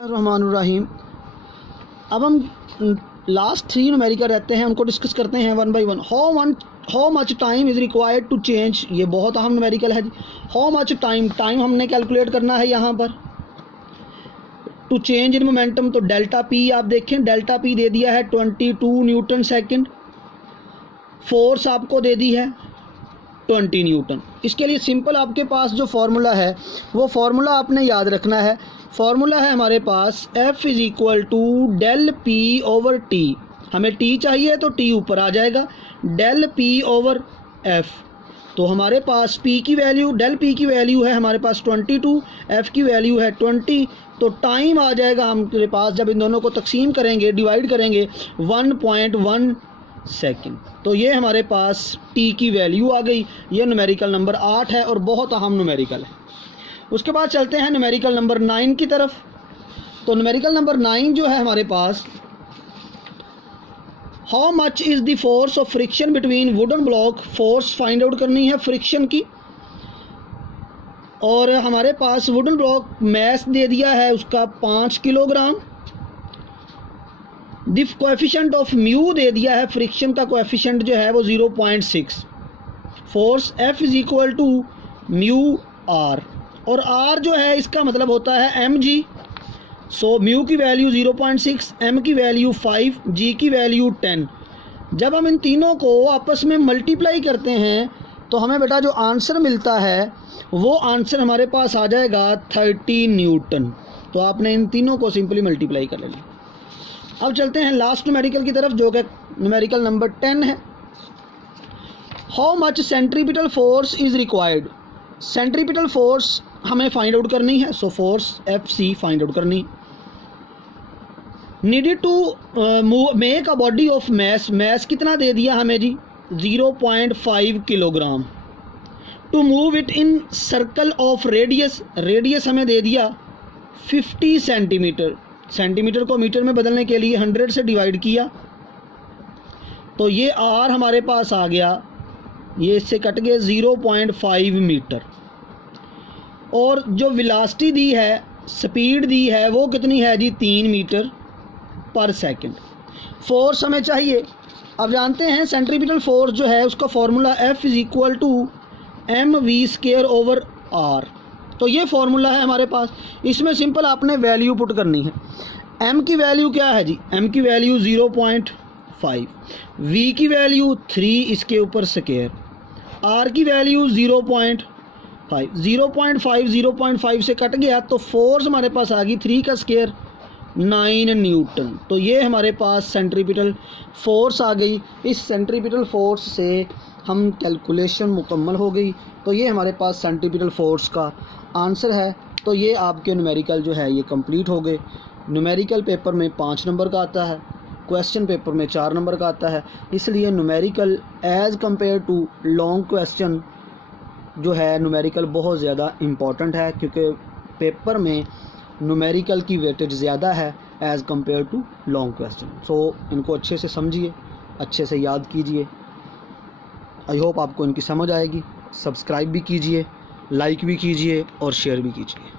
रहमानुर्रहीम। अब हम last 3 numerical रहते हैं, उनको डिस्कस करते हैं one by one. How much time is required to change, ये बहुत अहम न्यूमेरिकल है जी। हाउ मच टाइम हमने कैलकुलेट करना है यहाँ पर टू चेंज इन मोमेंटम। तो डेल्टा पी आप देखें, डेल्टा पी दे दिया है 22 न्यूटन सेकंड, फोर्स आपको दे दी है 20 न्यूटन। इसके लिए सिंपल आपके पास जो फार्मूला है वो फार्मूला आपने याद रखना है। फार्मूला है हमारे पास F is equal to del P over T. हमें टी चाहिए तो टी ऊपर आ जाएगा, डेल पी ओवर F। तो हमारे पास P की वैल्यू, डेल P की वैल्यू है हमारे पास 22, F की वैल्यू है 20। तो टाइम आ जाएगा हमारे पास, जब इन दोनों को तकसीम करेंगे, डिवाइड करेंगे, 1.1 सेकंड। तो ये हमारे पास T की वैल्यू आ गई। ये न्यूमेरिकल नंबर 8 है और बहुत अहम न्यूमेरिकल है। उसके बाद चलते हैं न्यूमेरिकल नंबर 9 की तरफ। तो न्यूमेरिकल नंबर 9 जो है हमारे पास, how much is the force of friction between wooden block. Force find out करनी है फ्रिक्शन की। और हमारे पास वुडन ब्लॉक मैस दे दिया है उसका 5 kilogram. The coefficient of mu दे दिया है, फ्रिक्शन का कोएफिशिएंट जो है वो 0.6। Force F is equal to mu R, और R जो है इसका मतलब होता है mg। सो म्यू की वैल्यू 0.6, m की वैल्यू 5, g की वैल्यू 10। जब हम इन तीनों को आपस में मल्टीप्लाई करते हैं तो हमें बेटा जो आंसर मिलता है वो आंसर हमारे पास आ जाएगा 30 न्यूटन। तो आपने इन तीनों को सिंपली मल्टीप्लाई कर लेना। अब चलते हैं लास्ट न्यूमेरिकल की तरफ, जो कि न्यूमेरिकल नंबर 10 है। How much centripetal force is required. Centripetal force हमें फाइंड आउट करनी है। So force FC find out करनी। Needed to make a body of mass, mass कितना दे दिया हमें जी 0.5 kilogram. To move it in circle of radius, radius हमें दे दिया 50 सेंटीमीटर। सेंटीमीटर को मीटर में बदलने के लिए 100 से डिवाइड किया तो ये R हमारे पास आ गया, ये इससे कट गए 0.5 मीटर। और जो वेलोसिटी दी है, स्पीड दी है, वो कितनी है जी 3 मीटर पर सेकंड। फोर्स हमें चाहिए। अब जानते हैं सेंट्रीपिटल फोर्स जो है उसका formula F is equal to mv² over R। तो ये फार्मूला है हमारे पास। इसमें सिंपल आपने वैल्यू पुट करनी है। m की वैल्यू क्या है जी, m की वैल्यू 0.5, v की वैल्यू 3 इसके ऊपर स्क्वायर, r की वैल्यू 0.5 से कट गया तो फोर्स हमारे पास आ गई 3 का स्क्वायर 9 न्यूटन। तो ये हमारे पास सेंट्रीपिटल फोर्स आ गई। इस सेंट्रीपिटल फोर्स से हम कैलकुलेशन मुकम्मल हो गई। तो ये हमारे पास सेंट्रीपिटल फोर्स का आंसर है। तो ये आपके न्यूमेरिकल जो है ये कंप्लीट हो गए। न्यूमेरिकल पेपर में 5 नंबर का आता है, क्वेश्चन पेपर में 4 नंबर का आता है। इसलिए numerical as compare to long question जो है न्यूमेरिकल बहुत ज़्यादा इम्पॉर्टेंट है, क्योंकि पेपर में न्यूमेरिकल की वेटेज ज़्यादा है as compare to long question. So इनको अच्छे से समझिए, अच्छे से याद कीजिए। आई होप आपको इनकी समझ आएगी। सब्सक्राइब भी कीजिए, लाइक भी कीजिए और शेयर भी कीजिए।